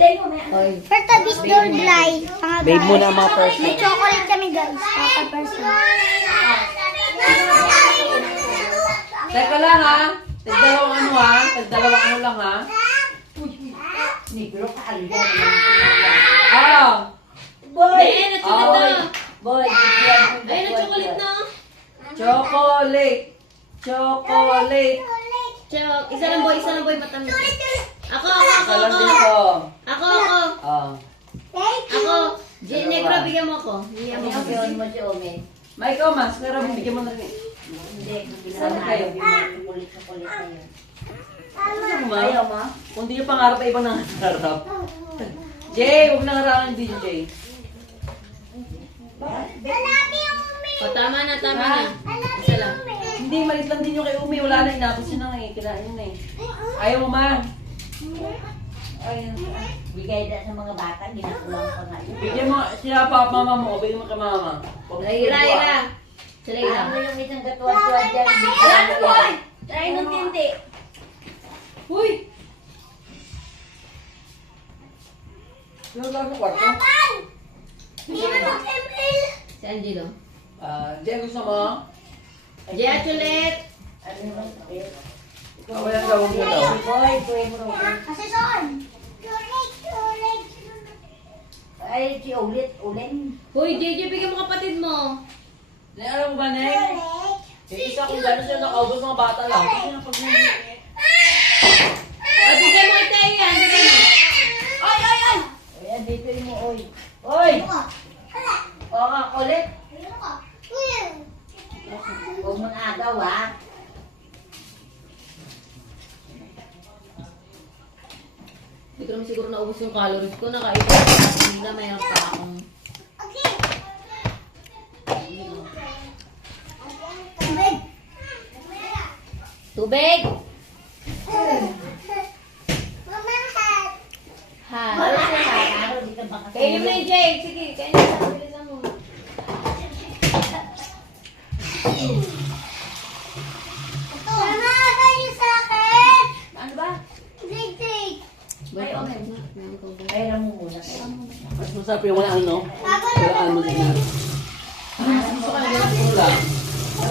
Oy. Pertabis don't lie. Babe mo na mga person. May chocolate kami guys. Papa person. Teka lang ha. Tagdalawang ano ha. Tagdalawang ano lang ha. Ah! Boy! Ayun, chocolate na. Boy! Ayun, ang chocolate na. Chocolate! Chocolate! Isa lang boy, matamis. Ako. Salam dito. Ako. Ah. Ako. Jin Negro, bigyan mo ako. Bigyan mo ako. Ang mo si Omen. May ikaw mas. Pero bigyan mo na rin. Hindi, Saan kayo? Kulit na yan. Ano mo? Ayaw mo? Kung di nyo pangarap ay ibang nangarap. Jay, huwag nangarapin din Jay. O, tama na. Isa lang. Hindi, malit lang din yung kay Umi. Wala na, inapos yun na eh. Kinain yun na eh. Ayaw mo ma. Bigay na sa mga bata, ginakulang pa nga yun. Bigyan mo, sila pa mama mo. Bigyan mo kay mama. Ira. Sila ira. Ano yung isang katuwa-tuwa dyan? Alam mo boy! Try ng tinti. Uy! Sino lang sa kwarto? Si Angelo. Jay, gusto mo? Jia Chulet. Ano yung sakit? Ako yung gawin mo daw. Boy, kuya mo rin. Kasi saan? Ay, si ulit. Hoy, JJ, bigyan mo kapatid mo. Nay, alam mo ba, Nay? Isa kung gano'n sila nakaubos mga bata lang. Kasi napag O, bigyan mo kay Teo yan. Bigyan mo. Ay, dito yung mo, oy. Oy! Oo nga, ulit. Huwag mong agaw, ha? Hindi ko naman siguro naubos yung calories ko. Nakaipon ko kanina. Mayroon pa akong... Tubig! Ha? Wala ka, araw, di ka makatulog. Kainin mo na yung Jake. Sige, kainin mo na. Bilisan mo. Mama, kayo sa akin! Ano ba? Dig. Ay, okay. Kaya mo muna. Mas masarap yung wala ano. Ako Wala ano din. Ano Gusto ka na yung pula.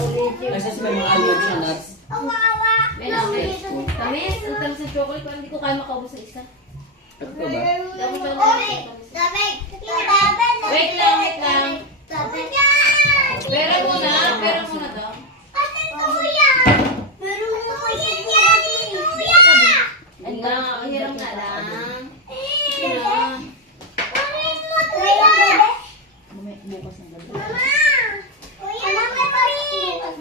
ulit yung... Kasi may mga almond siya nuts. Kawawa. May okay. Tamis? Ang tamis ng chocolate. Parang hindi ko kaya makaubos ng isa. Ito ba? Dapat pala Oy, na Dabig. Laban. Wait lang. Dabig. Pera muna daw. Ate Kuya. Meron mo yan. Kuya. Ang hirap nga lang.